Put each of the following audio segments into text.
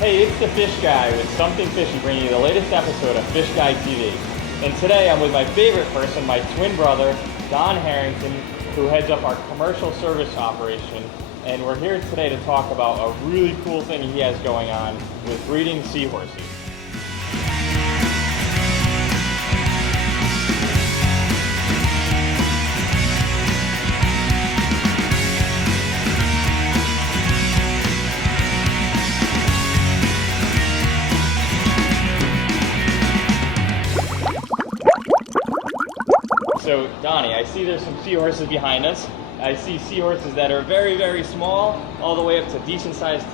Hey, it's the Fish Guy with Something Fishy, bringing you the latest episode of Fish Guy TV. And today I'm with my favorite person, my twin brother, Don Harrington, who heads up our commercial service operation. And we're here today to talk about a really cool thing he has going on with breeding seahorses. So, Donnie, I see there's some seahorses behind us. I see seahorses that are very, very small, all the way up to decent-sized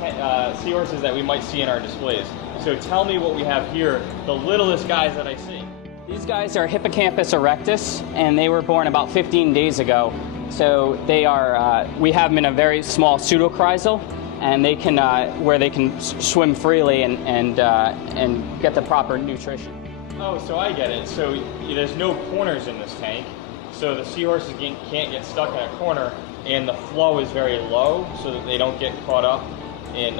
seahorses that we might see in our displays. So tell me what we have here, the littlest guys that I see. These guys are Hippocampus erectus, and they were born about 15 days ago. So they are, we have them in a very small pseudochrysal, and they can, where they can swim freely and get the proper nutrition. Oh, so I get it. So there's no corners in this tank, so the seahorses can't get stuck in a corner, and the flow is very low so that they don't get caught up in,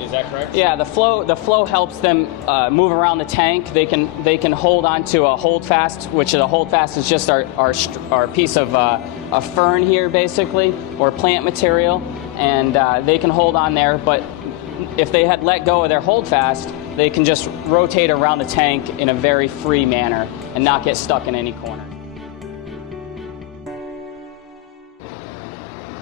is that correct? Yeah, the flow helps them move around the tank. They can hold onto a holdfast, which a holdfast is just our piece of a fern here, basically, or plant material, and they can hold on there, but if they had let go of their holdfast, they can just rotate around the tank in a very free manner and not get stuck in any corner.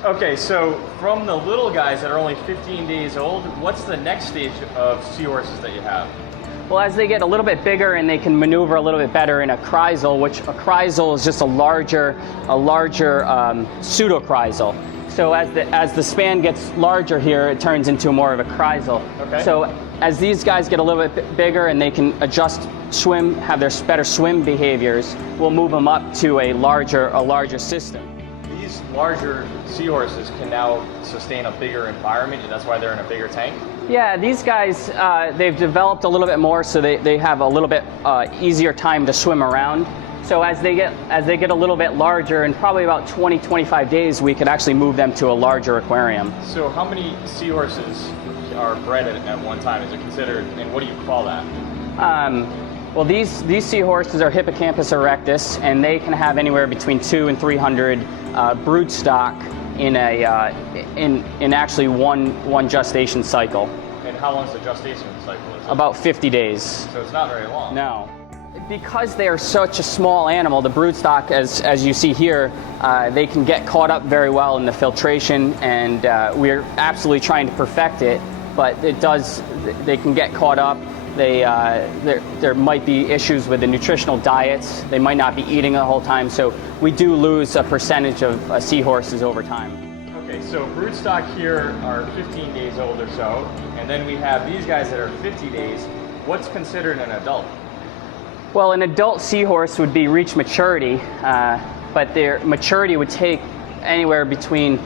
Okay, so from the little guys that are only 15 days old, what's the next stage of seahorses that you have? Well, as they get a little bit bigger and they can maneuver a little bit better in a chrysal, which a chrysal is just a larger pseudochrysal. So as the span gets larger here, it turns into more of a chrysal. Okay. So as these guys get a little bit bigger and they can adjust swim, have their better swim behaviors, we'll move them up to a larger system. These larger seahorses can now sustain a bigger environment, and that's why they're in a bigger tank? Yeah, these guys, they've developed a little bit more, so they have a little bit easier time to swim around. So as they get a little bit larger, in probably about 20-25 days, we could actually move them to a larger aquarium. So how many seahorses are bred at one time? Is it considered, and what do you call that? Well, these seahorses are Hippocampus erectus, and they can have anywhere between 200 and 300 broodstock in actually one gestation cycle. And how long is the gestation cycle? Is it? About 50 days. So it's not very long. No. Because they are such a small animal, the broodstock, as you see here, they can get caught up very well in the filtration, and we're absolutely trying to perfect it, but they can get caught up. There might be issues with the nutritional diets. They might not be eating the whole time, so we do lose a percentage of seahorses over time. Okay, so broodstock here are 15 days old or so, and then we have these guys that are 50 days. What's considered an adult? Well, an adult seahorse would be reach maturity, but their maturity would take anywhere between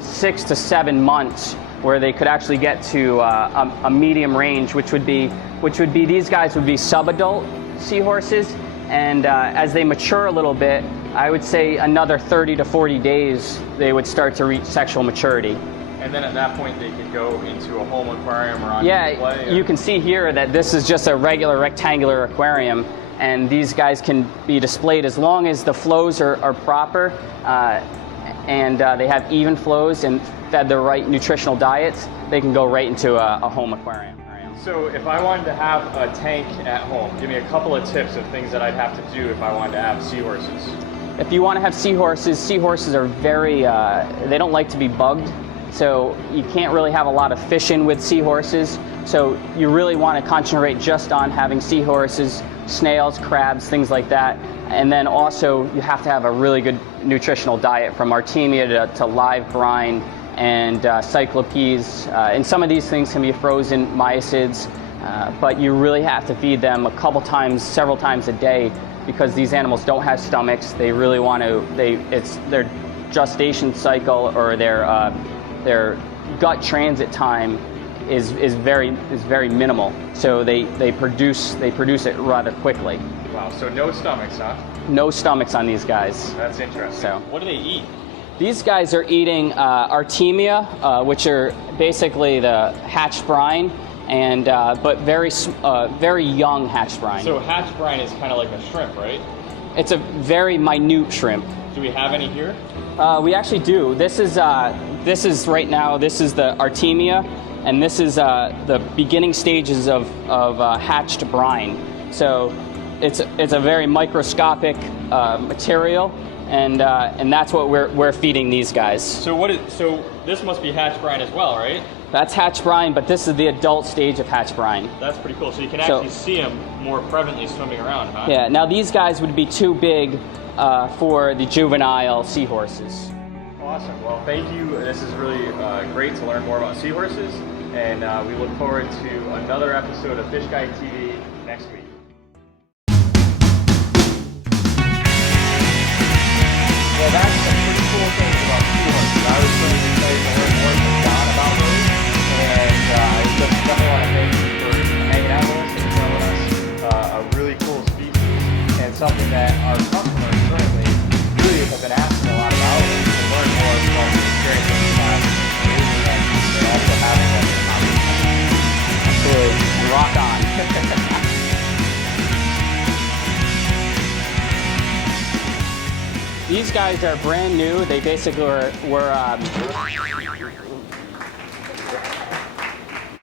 6 to 7 months, where they could actually get to a medium range, which would be these guys would be subadult seahorses, and as they mature a little bit, I would say another 30 to 40 days they would start to reach sexual maturity. And then at that point they could go into a home aquarium or on display? Yeah, you can see here that this is just a regular rectangular aquarium, and these guys can be displayed as long as the flows are proper and they have even flows and fed the right nutritional diets. They can go right into a home aquarium. So if I wanted to have a tank at home, give me a couple of tips of things that I'd have to do if I wanted to have seahorses. If you want to have seahorses are very, they don't like to be bugged. So you can't really have a lot of fishing with seahorses. So you really want to concentrate just on having seahorses, snails, crabs, things like that. And then also you have to have a really good nutritional diet, from Artemia to live brine and cyclopes. And some of these things can be frozen mysids, but you really have to feed them several times a day, because these animals don't have stomachs. They really want to, it's their gestation cycle or their gut transit time is very minimal. So they produce it rather quickly. Wow, so no stomachs, huh? No stomachs on these guys. That's interesting. So what do they eat? These guys are eating Artemia, which are basically the hatched brine, and but very young hatched brine. So hatch brine is kind of like a shrimp, right? It's a very minute shrimp. Do we have any here? We actually do. This is right now. This is the Artemia, and this is the beginning stages of hatched brine. So it's a very microscopic material. And that's what we're feeding these guys. So this must be hatch brine as well, right? That's hatch brine, but this is the adult stage of hatch brine. That's pretty cool. So you can actually see them more prevalently swimming around, huh? Yeah. Now these guys would be too big for the juvenile seahorses. Awesome. Well, thank you. This is really great to learn more about seahorses, and we look forward to another episode of Fish Guy TV next week. Well, that's some pretty cool things about seahorses. I was really excited to learn more from Don about those, and I just definitely want to thank you for hanging out with us and showing us a really cool species, and something that our customers currently really have been asking a lot about, and to learn more from the experiences we have raising them and also having them in conversation. Absolutely. And rock on. These guys are brand new. They basically were